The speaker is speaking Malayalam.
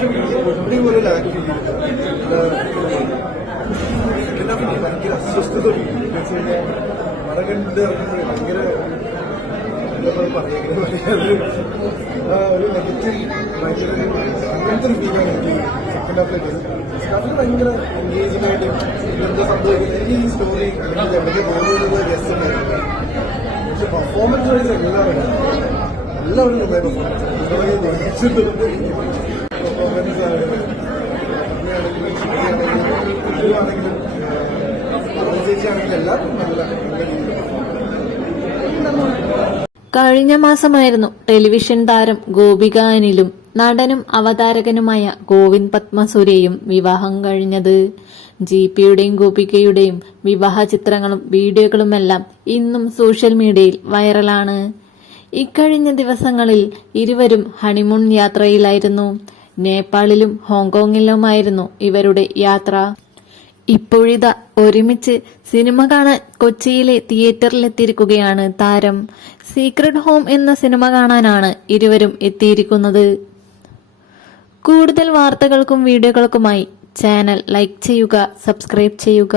കഴിഞ്ഞിട്ട് ആദ്യമായിട്ട് മറകണ്ട് ഭയങ്കര എന്താ പറയുക ഒരു നെഗറ്റീവ് ഭയങ്കര അങ്ങനത്തെ ഒരു ഫീലാണ് എനിക്ക് സെക്കൻഡ് ഹാഫിലേക്ക് സ്റ്റാർട്ടിൽ ഭയങ്കര എൻഗേജിംഗ് ആയിട്ട് എന്താ സംഭവിക്കുന്നത് ഈ സ്റ്റോറി എവിടേക്ക് പോകുന്നത് ഉണ്ടായിരുന്നു പക്ഷെ പെർഫോമൻസ് വൈസ് എല്ലാവരും എല്ലാവരും നന്നായി പെർഫോമൻസ് ചേച്ചിയാണെങ്കിലും എല്ലാവർക്കും നല്ല കഴിഞ്ഞ മാസമായിരുന്നു ടെലിവിഷൻ താരം ഗോപിക അനിലും നടനും അവതാരകനുമായ ഗോവിന്ദ് പത്മസൂര്യയും വിവാഹം കഴിഞ്ഞത്. ജി പിയുടെയും ഗോപികയുടെയും വിവാഹ ചിത്രങ്ങളും വീഡിയോകളുമെല്ലാം ഇന്നും സോഷ്യൽ മീഡിയയിൽ വൈറലാണ്. ഇക്കഴിഞ്ഞ ദിവസങ്ങളിൽ ഇരുവരും ഹണിമൂൺ യാത്രയിലായിരുന്നു. നേപ്പാളിലും ഹോങ്കോങ്ങിലുമായിരുന്നു ഇവരുടെ യാത്ര. ഇപ്പോഴിതാ ഒരുമിച്ച് സിനിമ കാണാൻ കൊച്ചിയിലെ തിയേറ്ററിലെത്തിയിരിക്കുകയാണ് താരം. സീക്രട്ട് ഹോം എന്ന സിനിമ കാണാനാണ് ഇരുവരും എത്തിയിരിക്കുന്നത്. കൂടുതൽ വാർത്തകൾക്കും വീഡിയോകൾക്കുമായി ചാനൽ ലൈക്ക് ചെയ്യുക സബ്സ്ക്രൈബ് ചെയ്യുക.